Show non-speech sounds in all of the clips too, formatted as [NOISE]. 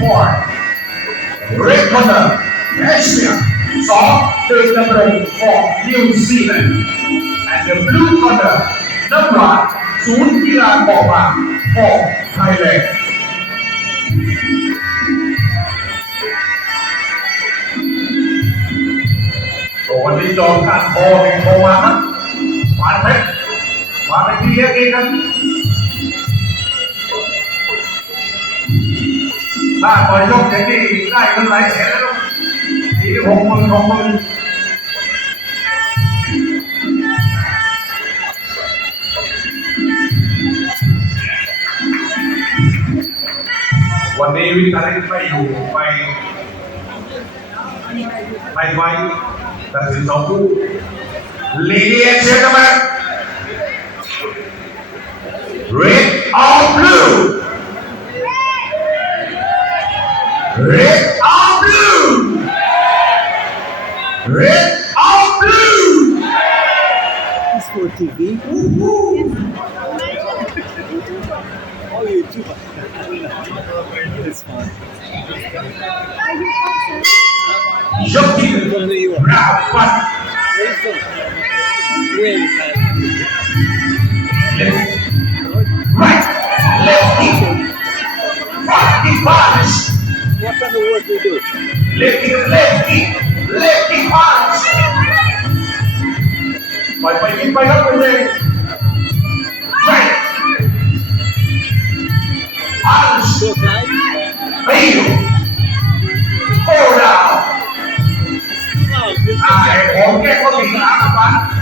หนึ่งสองสามสี่ห้าหกเจ็ดแปดเก้าสิบ and the blue color number ศูนย์กาบอกว่าบอไทยลนด์วนนี้จองการโอ้โหโอ้ันนี้วันนีที่เรีกเันถ้าปล่อยยกอย่านี้ได้เป็นหลายแสนแล้วสีหกพันหกพันวันนี้วิทยาลัยไม่อยู่ไปไปไปแต่สิ่งสองคู่เลี้ยงเชื่อไหม Red or blue? Red or blue? This for cool, TV. Oh, yes. All YouTube. [LAUGHS] All YouTube. I I I it's fine. You Jockey! Where is that? [LAUGHS] Lifting, lifting, lifting arms. Great. what, what you do. Lift him, lift him, lift him high. My my my upper leg. Right. I won't get what we have, man.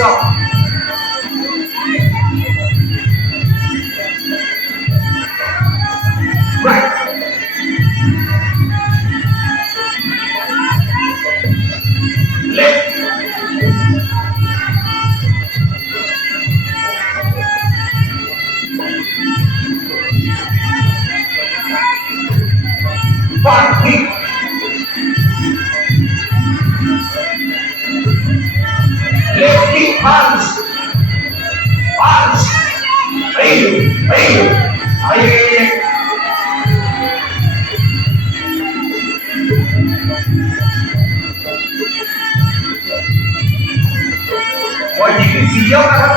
up. Paz. Paz. Veio, veio. Aí, aí, Mọi gì cái gì đó đó.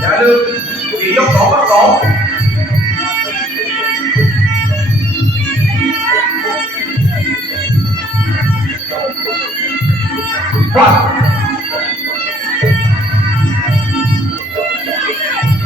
Dạ được. Thì đó có bắt có. What? Wow.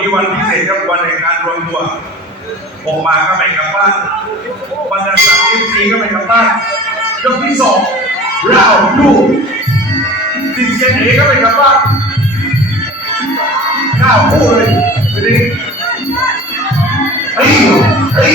นี้วันพิเศษครับวันในการรวมตัวผมมาก็ไปกับบ้านวันนั้นสา์ที่สก็ไปกับบ้านยกที่สองเราดูสิเจนเอก็ไปกับบ้านข้าวคู่เลยไปดิเฮ้ยเฮ้ย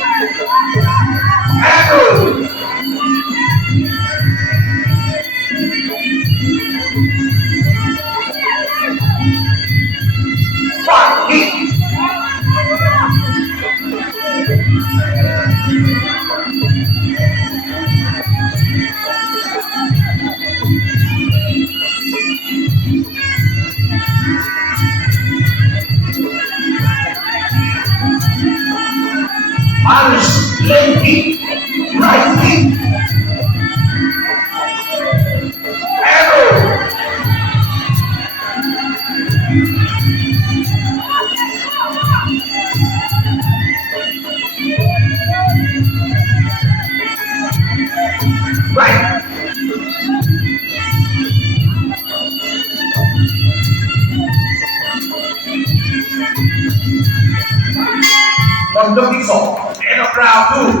Ronaldo. Ah,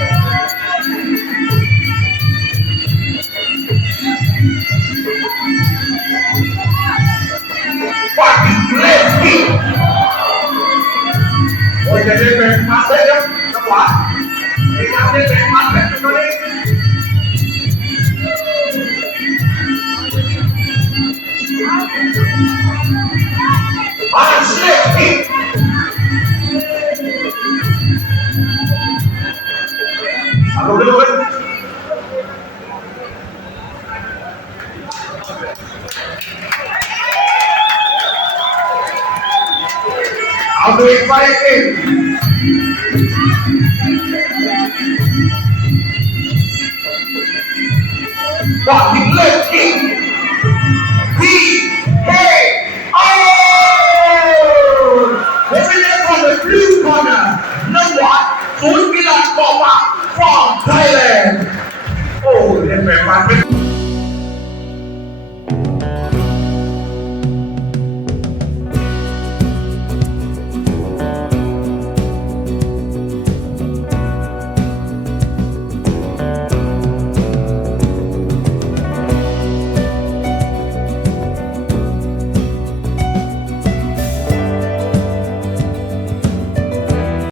I'll do it for you.